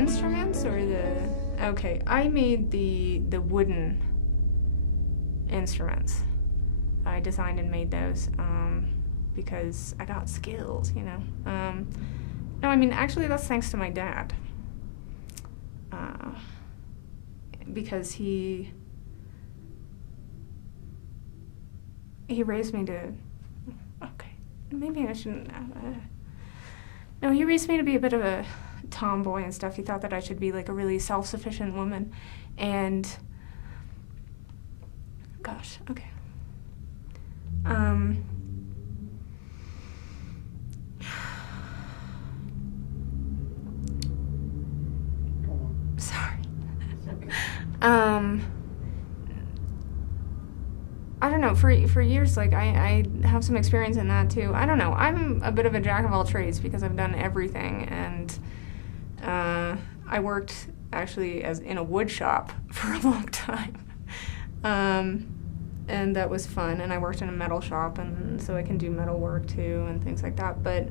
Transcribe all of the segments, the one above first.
instruments or the... Okay, I made the wooden instruments. I designed and made those because I got skills, you know. No, I mean, actually that's thanks to my dad. Because he raised me to... Okay, maybe I shouldn't... No, he raised me to be a bit of a tomboy and stuff. He thought that I should be like a really self-sufficient woman. And... Gosh, okay. Sorry. I don't know, for years, like, I have some experience in that, too. I don't know, I'm a bit of a jack of all trades because I've done everything, and I worked, actually, in a wood shop for a long time. And that was fun, and I worked in a metal shop, and so I can do metal work, too, and things like that, but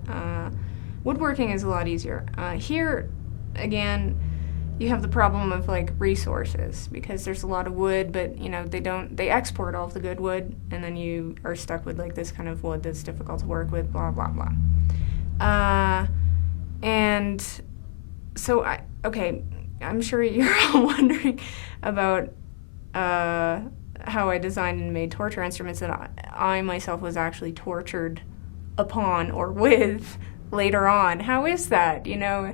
woodworking is a lot easier. Here, again, you have the problem of like resources because there's a lot of wood, but you know they export all of the good wood, and then you are stuck with like this kind of wood that's difficult to work with, blah blah blah. And so I'm sure you're all wondering about how I designed and made torture instruments that I myself was actually tortured upon or with later on. How is that, you know?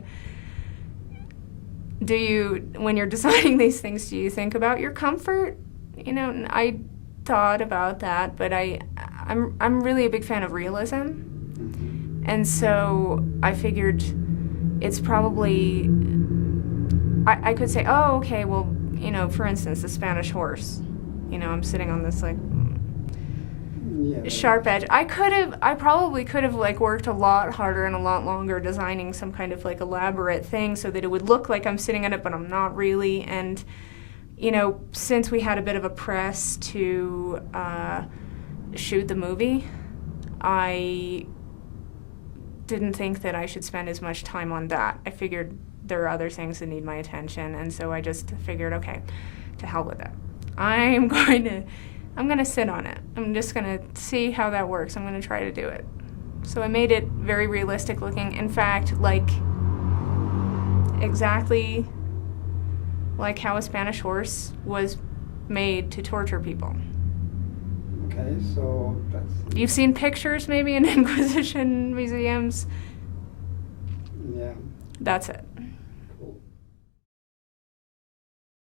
Do you, when you're designing these things, do you think about your comfort? You know, I thought about that, but I'm really a big fan of realism, and so I figured it's probably, I could say, oh, okay, well, you know, for instance, the Spanish horse. You know, I'm sitting on this like sharp edge. I probably could have like worked a lot harder and a lot longer designing some kind of like elaborate thing so that it would look like I'm sitting on it, but I'm not really. And you know, since we had a bit of a press to shoot the movie, I didn't think that I should spend as much time on that. I figured there are other things that need my attention, and so I just figured, okay, to hell with it. I'm gonna sit on it. I'm just gonna see how that works. I'm gonna try to do it. So I made it very realistic looking. In fact, like exactly like how a Spanish horse was made to torture people. Okay, so that's... You've seen pictures maybe in Inquisition museums? Yeah. That's it.